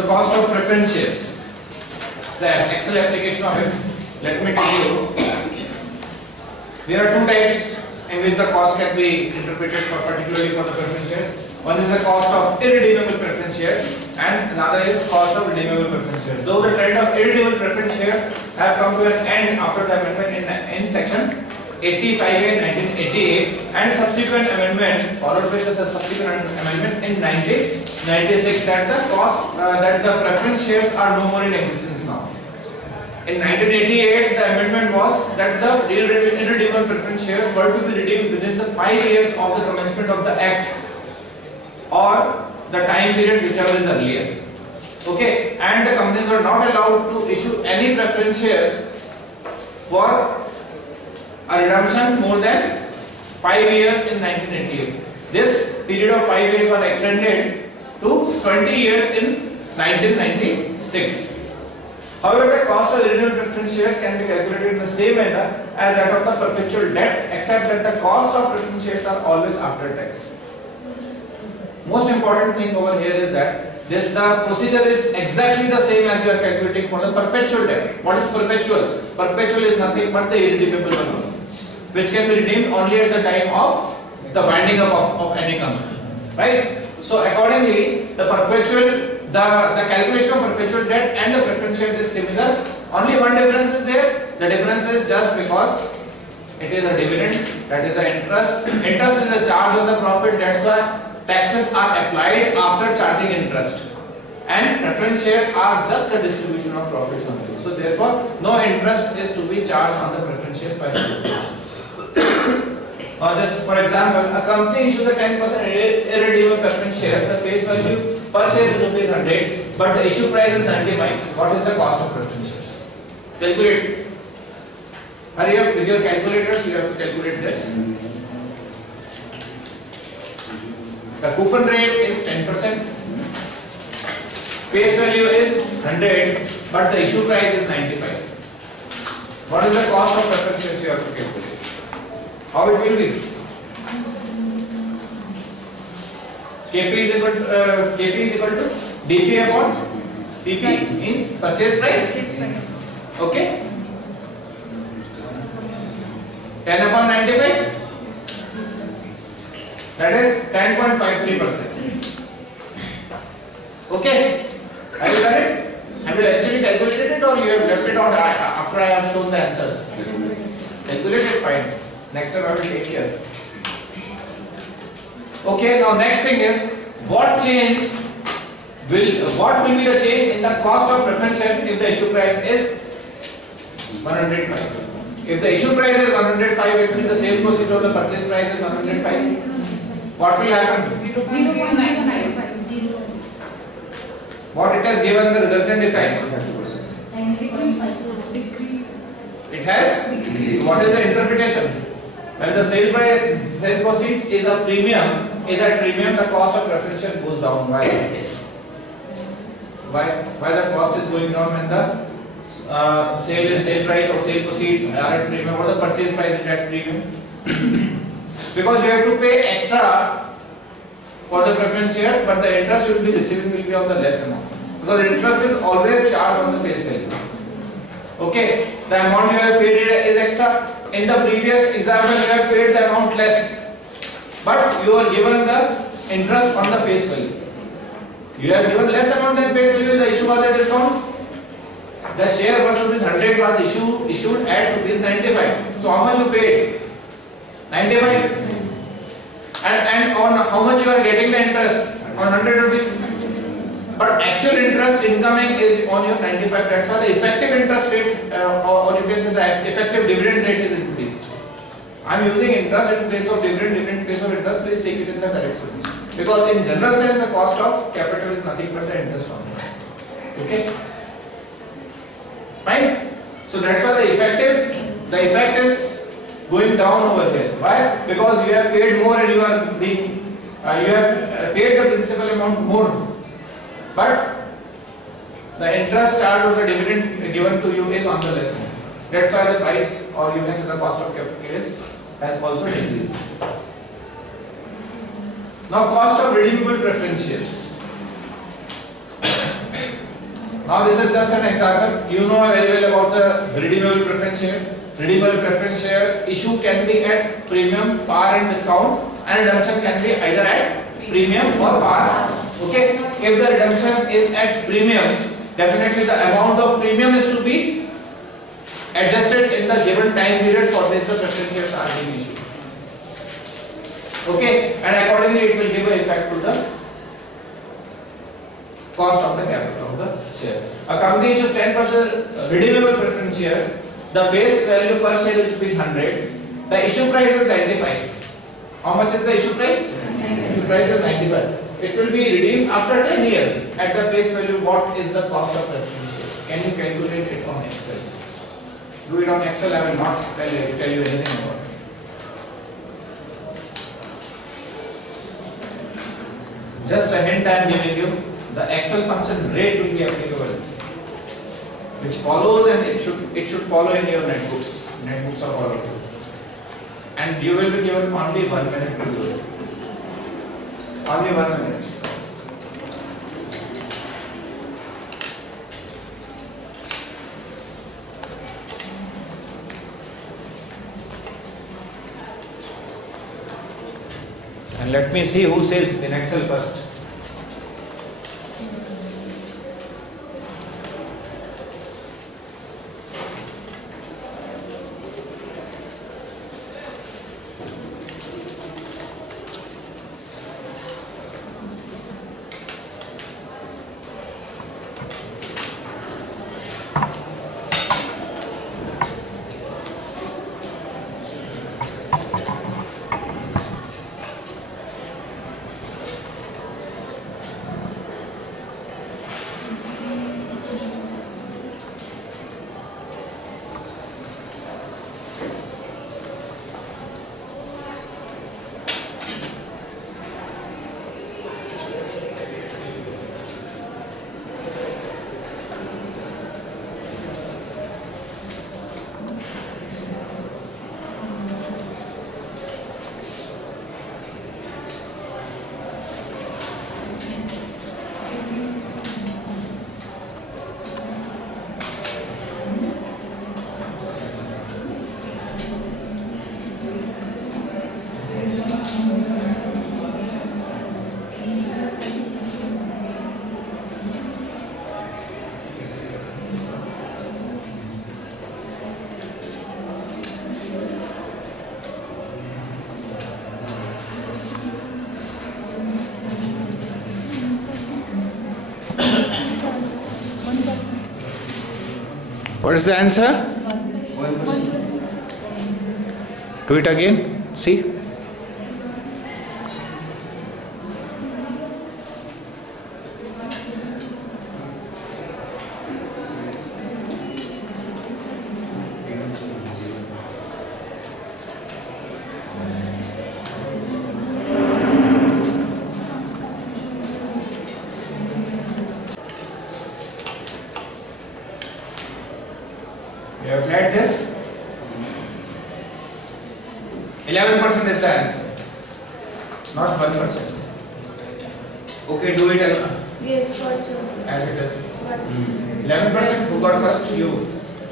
the cost of preference shares. The Excel application of it. Let me tell you. There are two types in which the cost can be interpreted for particularly for the preference shares. One is the cost of irredeemable preference shares and another is cost of redeemable preference shares. Though the trend of irredeemable preference shares have come to an end after the amendment in section 85A 1988 and subsequent amendment followed by the subsequent amendment in 1996 that the cost that the preference shares are no more in existence now. In 1988 the amendment was that the irredeemable preference shares were to be redeemed within the 5 years of the commencement of the act or the time period whichever is earlier. Okay, and the companies were not allowed to issue any preference shares for a redemption more than 5 years in 1988. This period of 5 years was extended to 20 years in 1996. However, the cost of irredeemable preference shares can be calculated in the same manner as that of the perpetual debt, except that the cost of preference shares are always after tax. Most important thing over here is that the procedure is exactly the same as you are calculating for the perpetual debt. What is perpetual? Perpetual is nothing but the irredeemable one, which can be redeemed only at the time of the winding up of any company, right? So accordingly, the calculation of perpetual debt and the preference shares is similar. Only one difference is there. The difference is just because it is a dividend, that is the interest. Interest is a charge on the profit. That's why taxes are applied after charging interest. And preference shares are just a distribution of profits only. So therefore, no interest is to be charged on the preference shares by the corporation. Just for example, a company issues a 10% irredeemable preference share. The face value per share is ₹100, but the issue price is 95. What is the cost of preference shares? Calculate. Hurry up with your calculators. You have to calculate this. The coupon rate is 10%. Face value is 100, but the issue price is 95. What is the cost of preference shares you have to calculate? How it will be? KP is equal to DP upon PP means purchase price. Okay. 10 upon 95. That is 10.53%. Okay. Have you done it? Have you actually calculated it or you have left it out after I have shown the answers? Calculated, fine. Next time I will take care. Okay, now next thing is what will be the change in the cost of preference shares if the issue price is 105? If the issue price is 105, it means the sale proceeds of the purchase price is 105. What will happen? 0.955. What it has given the resultant effect? It has decreased. What is the interpretation? When the sale proceeds is at premium, the cost of preference share goes down. Why the cost is going down when the sale price or sale proceeds are at premium or the purchase price is at premium? Because you have to pay extra for the preference shares, but the interest you will be receiving will be of the less amount. Because interest is always charged on the face value. Okay, the amount you have paid is extra. In the previous example, you have paid the amount less, but you are given the interest on the face value. You have given less amount than face value. The issue was a discount. The share worth ₹100 was issued at ₹95. So how much you paid? 95. And on how much you are getting the interest? On 100 rupees. But actual interest incoming is on your 95. That's why the effective interest rate, or you can say the effective dividend rate is increased. I am using interest in place of dividend in place of interest. Please take it in the correct sense. Because in general sense, the cost of capital is nothing but the interest on it. Okay. Fine. So that's why the effect is going down over here. Why? Because you have paid more and you have paid the principal amount more. But the interest charge or the dividend given to you is on the less amount. That's why the price, or you can say the cost of capital has also decreased. Now cost of redeemable preference shares. Now this is just an example. You know very well about the redeemable preference shares. Redeemable preference shares issue can be at premium, par and discount, and redemption can be either at premium or par. Okay. If the redemption is at premium, definitely the amount of premium is to be adjusted in the given time period for which the preference shares are being issued. Okay, and accordingly it will give an effect to the cost of the capital of the share. A company issues 10% redeemable preference shares. The face value per share is ₹100. The issue price is 95. How much is the issue price? 95. Issue price is 95. It will be redeemed after 10 years. At the face value, what is the cost of preference share? Can you calculate it on Excel? Do it on Excel. I will not tell you anything about it. Just a hint I am giving you. The Excel function rate will be applicable, which follows, and it should follow in your netbooks. Netbooks are followed, and you will be given only 1 minute to do it. Only 1 minute. And let me see who says in Excel first. What is the answer? 1%. Do it again. See. You have applied this? 11% is the answer, not 1%. Okay, do it Yes, got you. as it is. 11%. Who got first? You.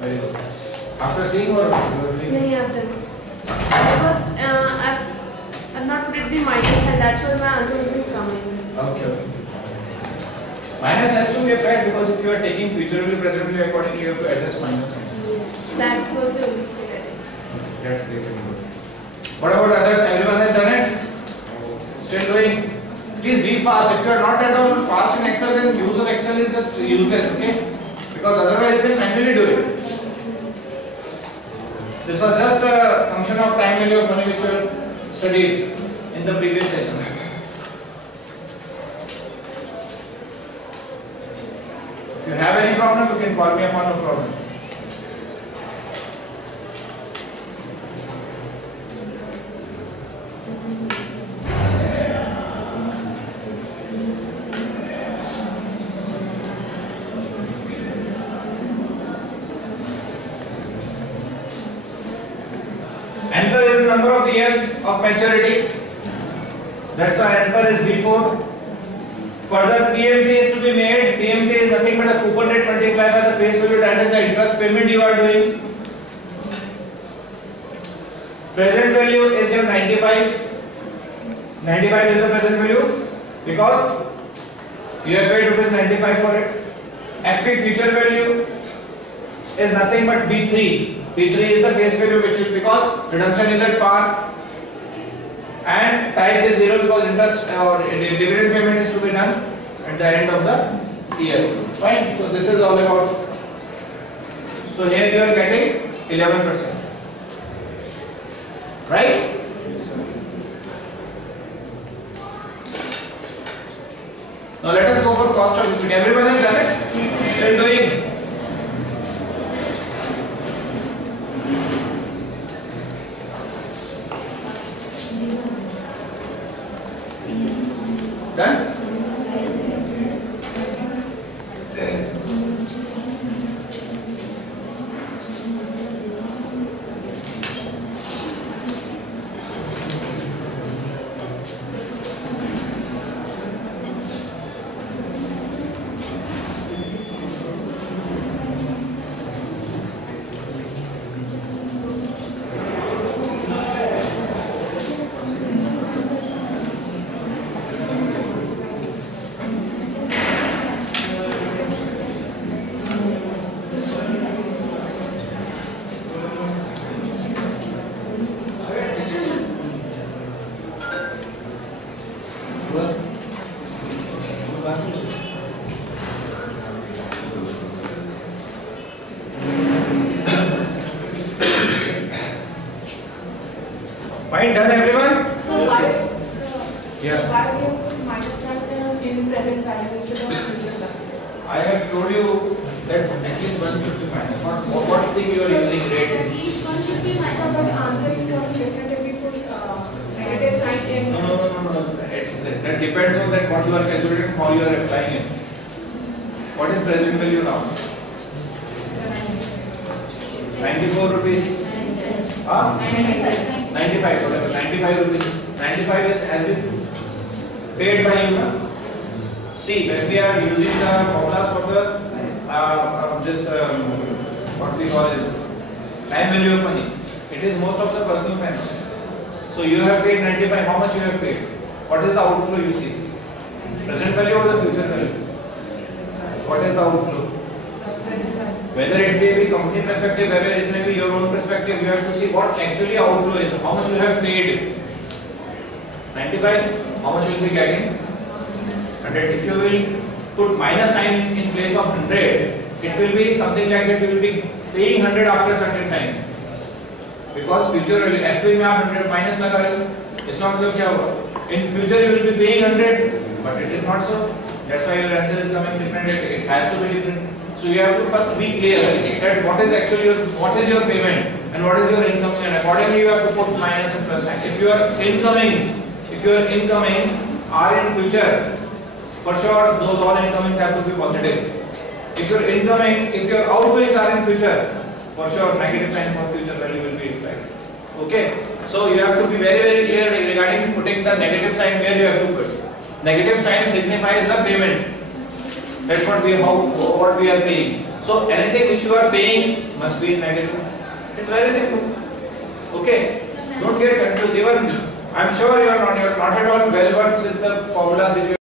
Very good. After seeing or you are doing? नहीं आता because I've not put the minus and that's why my answer isn't coming. Okay. Minus has to be applied because if you are taking futurely, presently, accordingly, you have to adjust minus signs. Yes, that was the mistake. That's great. What about others? Everyone has done it? Still doing? Please be fast. If you are not at all fast in Excel, then use of Excel is just useless, okay? Because otherwise, you can manually do it. This was just a function of time value of money which you have studied in the previous sessions. If you have any problem, you can call me upon, no problem. NPAR is the number of years of maturity. That's why NPAR is before. Further, PMT is to be made. PMT is nothing but a coupon rate face value, that is the interest payment you are doing. Present value is your 95. 95 is the present value because you have paid rupees 95 for it. FV future value is nothing but B3. B3 is the face value which will, because redemption is at par, and type is 0 because interest or dividend payment is to be done at the end of the year. Fine. So this is all about. So here you are getting 11%. Right? Now let us go for cost of equity. Everyone has done it? Still doing? Done? Fine, done everyone? So why? Yeah. Why do you put minus sign in present value instead of future value? I have told you that at least one should be minus. What thing you are using rate? Each one should be minus, but the answer is going to be different if we put negative sign in. No. That depends on that what you are calculating, how you are applying it. What is present value now? 94 rupees. 95, whatever. 95 rupees. 95 is as been paid by you. See, when we are using the formulas for the what we call is time value of money. It is most of the personal finance. So you have paid 95. How much you have paid? What is the outflow you see? Present value or the future value? What is the outflow? Whether it may be company perspective, whether it may be your own perspective, you have to see what actually outflow is. How much you have paid? 95. How much you will be getting? 100. If you will put minus sign in place of 100, it will be something like that. You will be paying 100 after a certain time. Because future value FV में आप 100 minus लगा रहे हो, इसका मतलब क्या होगा? In future you will be paying 100, but it is not so. That's why your answer is coming different. It has to be different. So you have to first be clear that what is actually what is your payment and what is your incoming, and accordingly you have to put minus and plus sign. If your incomings are in future, for sure those all incomings have to be positives. If your outgoings are in future, for sure negative sign for future value will be applied. Okay, so you have to be very clear regarding putting the negative sign where you have to put. Negative sign signifies the payment. That's what we are paying. So anything which you are paying must be negative. It's very simple. Okay, don't get confused. Even I'm sure you are not at all well versed with the formulas which you